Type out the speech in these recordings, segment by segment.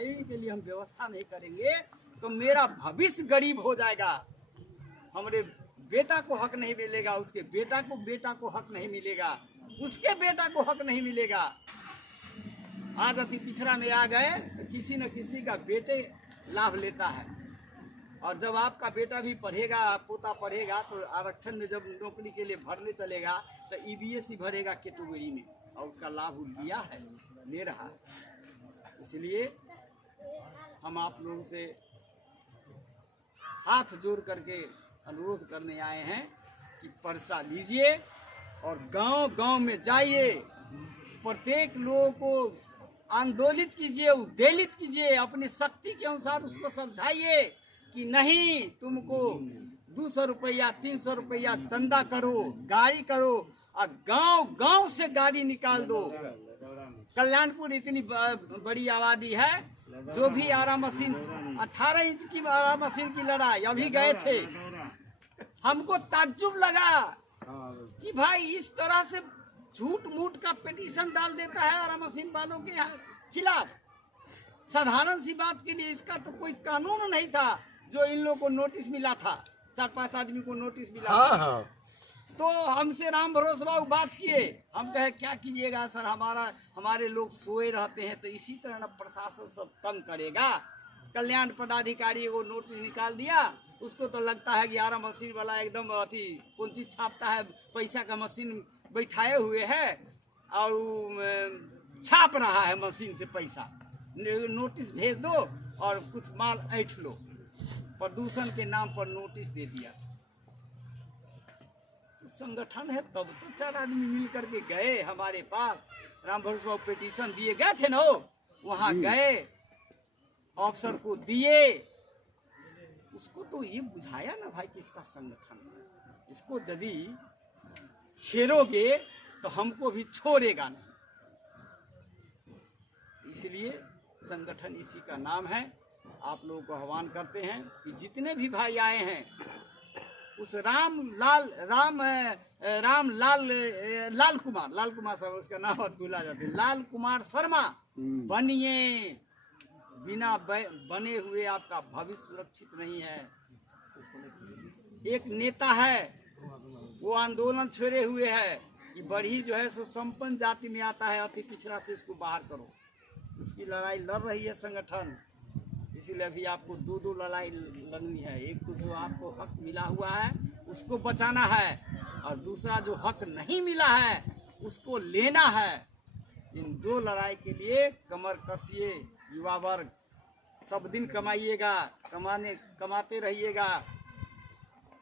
रहने के लिए हम व्यवस्था नहीं करेंगे तो मेरा भविष्य गरीब हो जाएगा। हमारे बेटा को हक नहीं मिलेगा, उसके बेटा को हक नहीं मिलेगा, उसके बेटा को हक नहीं मिलेगा। आज अति पिछड़ा में आ गए तो किसी न किसी का बेटे लाभ लेता है, और जब आपका बेटा भी पढ़ेगा, पोता पढ़ेगा, तो आरक्षण में जब नौकरी के लिए भरने चलेगा तो ईबीएस ही भरेगा कैटेगरी में, और उसका लाभ लिया है, ले रहा है। इसलिए हम आप लोगों से हाथ जोड़ करके अनुरोध करने आए हैं कि पर्चा लीजिए और गांव-गांव में जाइए, प्रत्येक लोगों को आंदोलित कीजिए, उद्वेलित कीजिए, अपनी शक्ति के अनुसार उसको समझाइए कि नहीं, तुमको 200 रुपया 300 रुपया चंदा करो, गाड़ी करो, और गांव-गांव से गाड़ी निकाल दो। कल्याणपुर इतनी बड़ी आबादी है, जो भी आरा मशीन 18 इंच की आरा मशीन की लड़ाई अभी गए थे, हमको ताज्जुब लगा कि भाई इस तरह से झूठ मूठ का पिटीशन डाल देता है आरा मशीन वालों के खिलाफ। साधारण सी बात के लिए इसका तो कोई कानून नहीं था, जो इन लोगों को नोटिस मिला था, 4-5 आदमी को नोटिस मिला था। तो हमसे राम भरोसे बाबू बात किए, हम कहे क्या कीजिएगा सर, हमारे लोग सोए रहते हैं, तो इसी तरह न प्रशासन सब तंग करेगा। कल्याण पदाधिकारी को नोटिस निकाल दिया, उसको तो लगता है कि आरा मशीन वाला एकदम अति कौन चीज छापता है, पैसा का मशीन बैठाए हुए है और छाप रहा है मशीन से पैसा। नोटिस भेज दो और कुछ माल ऐंठ लो, प्रदूषण के नाम पर नोटिस दे दिया। तो संगठन है, तब तो 4 आदमी मिल करके गए हमारे पास, राम भरोसे बाबू पिटीशन दिए गए थे ना, वहां गए, अफसर को दिए, उसको तो ये बुझाया ना भाई कि इसका संगठन है, इसको यदि छेड़ोगे तो हमको भी छोड़ेगा नहीं। इसलिए संगठन इसी का नाम है। आप लोगों को आह्वान करते हैं कि जितने भी भाई आए हैं, उस लाल कुमार सर, उसका नाम भूला जाता है, लाल कुमार शर्मा बनिए, बिना बने हुए आपका भविष्य सुरक्षित नहीं है। एक नेता है, वो आंदोलन छेड़े हुए है कि बढ़ी जो है सो संपन्न जाति में आता है, अति पिछड़ा से इसको बाहर करो। उसकी लड़ाई लड़ रही है संगठन, इसीलिए अभी आपको 2 लड़ाई लड़नी है। एक तो जो आपको हक मिला हुआ है उसको बचाना है, और दूसरा जो हक नहीं मिला है उसको लेना है। इन 2 लड़ाई के लिए कमर कसिए, युवा वर्ग सब दिन कमाइएगा, कमाते रहिएगा।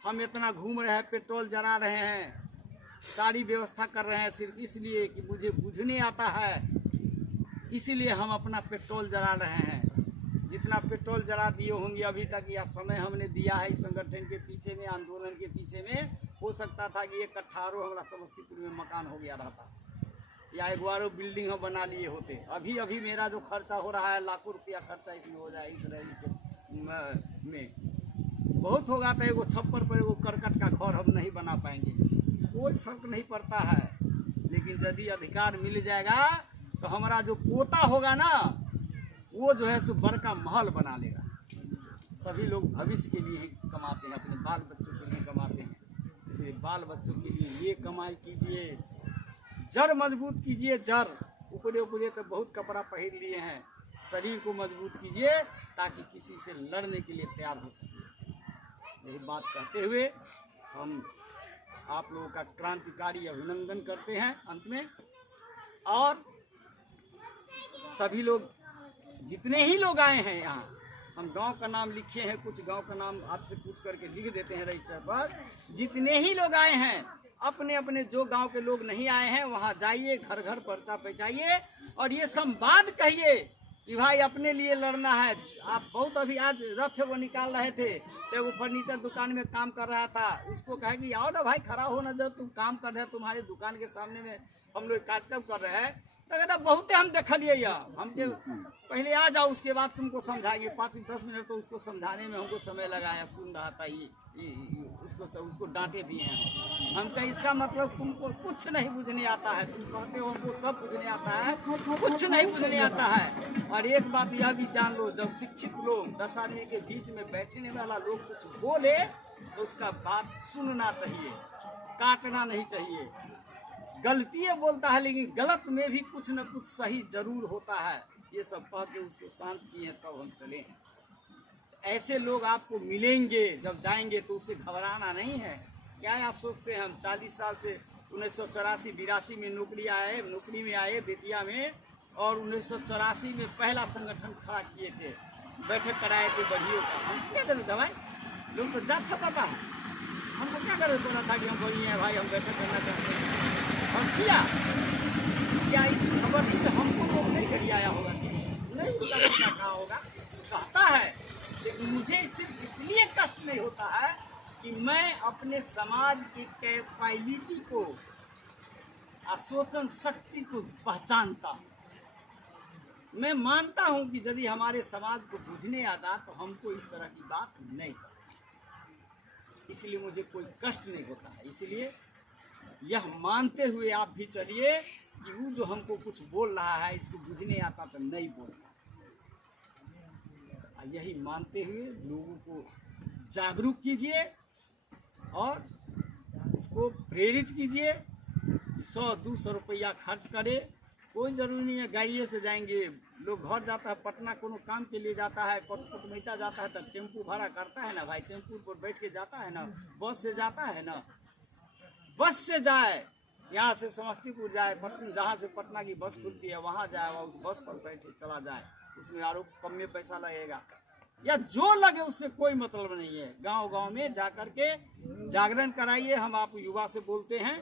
हम इतना घूम रहे हैं, पेट्रोल जला रहे हैं, सारी व्यवस्था कर रहे हैं, सिर्फ इसलिए कि मुझे बुझने आता है, इसीलिए हम अपना पेट्रोल जला रहे हैं। जितना पेट्रोल जला दिए होंगे अभी तक, या समय हमने दिया है इस संगठन के पीछे में, आंदोलन के पीछे में, हो सकता था कि 1 कट्ठा हमारा समस्तीपुर में मकान हो गया रहता, या 1 बार बिल्डिंग हम बना लिए होते। अभी मेरा जो खर्चा हो रहा है, लाखों रुपया खर्चा इसमें हो जाए, इस रैली के में बहुत होगा तो 1 छप्पर पर 1 करकट का घर हम नहीं बना पाएंगे, कोई फर्क नहीं पड़ता है। लेकिन यदि अधिकार मिल जाएगा तो हमारा जो पोता होगा ना, वो जो है सो बड़का महल बना लेगा। सभी लोग भविष्य के लिए कमाते हैं, अपने बाल बच्चों के लिए कमाते हैं, इसलिए बाल बच्चों के लिए ये कमाई कीजिए, जड़ मजबूत कीजिए। जड़ ऊपरे तो बहुत कपड़ा पहन लिए हैं, शरीर को मजबूत कीजिए ताकि किसी से लड़ने के लिए तैयार हो सके। यही बात कहते हुए हम आप लोगों का क्रांतिकारी अभिनंदन करते हैं अंत में। और सभी लोग, जितने ही लोग आए हैं यहाँ, हम गांव का नाम लिखे हैं, कुछ गांव का नाम आपसे पूछ करके लिख देते हैं रजिस्टर पर। जितने ही लोग आए हैं, अपने अपने जो गांव के लोग नहीं आए हैं वहाँ जाइए, घर घर पर्चा पहुँचाइए और ये संवाद कहिए कि भाई अपने लिए लड़ना है। आप बहुत अभी आज रथ वो निकाल रहे थे, तो वो फर्नीचर दुकान में काम कर रहा था, उसको कहे कि आओ ना भाई, खड़ा हो ना, जब तुम काम कर रहे हो, तुम्हारे दुकान के सामने में हम लोग कार्यक्रम कर रहे हैं, तो कहता बहुत हम देखलिए, हमके पहले आ जाओ, उसके बाद तुमको समझाएंगे। 5-10 मिनट तो उसको समझाने में हमको समय लगाया, सुन रहा था ये उसको डांटे भी हैं। हम कहें इसका मतलब तुमको कुछ नहीं बुझने आता है, तुम कहते हो हमको सब बुझने आता है, कुछ नहीं बुझने आता है। और एक बात यह भी जान लो, जब शिक्षित लोग 10 आदमी के बीच में बैठने वाला लोग कुछ बोले तो उसका बात सुनना चाहिए, काटना नहीं चाहिए। गलती बोलता है लेकिन गलत में भी कुछ न कुछ सही जरूर होता है। ये सब कह के उसको शांत किए तब हम चले। ऐसे लोग आपको मिलेंगे, जब जाएंगे तो उससे घबराना नहीं है। क्या है आप सोचते हैं हम 40 साल से 1984-82 में नौकरी में आए बेतिया में, और 1984 में पहला संगठन खड़ा किए थे, बैठक कराए थे बढ़ियों का। हम क्या करें भाई, लोग तो जात छपाता है, हमको क्या करें बोला था कि हम बढ़िए हैं भाई, हम बैठक करना चाहते हैं। और क्या इस खबर से हमको लोग नहीं करिए आया होगा, नहीं कहा होगा, कहता है। लेकिन मुझे सिर्फ इसलिए कष्ट नहीं होता है कि मैं अपने समाज की कैपेबिलिटी को, सोचन शक्ति को पहचानता हूँ। मैं मानता हूँ कि यदि हमारे समाज को बुझने आता तो हमको इस तरह की बात नहीं करती, इसलिए मुझे कोई कष्ट नहीं होता है। इसलिए यह मानते हुए आप भी चलिए कि वो जो हमको कुछ बोल रहा है इसको बुझने आता तो नहीं बोलता। यही मानते हुए लोगों को जागरूक कीजिए और इसको प्रेरित कीजिए। 100-200 रुपया खर्च करे, कोई ज़रूरी नहीं है गाड़िए से जाएंगे। लोग घर जाता है पटना, कोनो काम के लिए जाता है, कुटमैता जाता है तो टेम्पू भाड़ा करता है ना भाई, टेम्पू पर बैठ के जाता है ना, बस से जाता है ना, बस से जाए, यहाँ से समस्तीपुर जाए, पटना, जहाँ से पटना की बस खुलती है वहाँ जाए, वह उस बस पर बैठे चला जाए, उसमें और कम में पैसा लगेगा या जो लगे उससे कोई मतलब नहीं है। गांव-गांव में जाकर के जागरण कराइए। हम आप युवा से बोलते हैं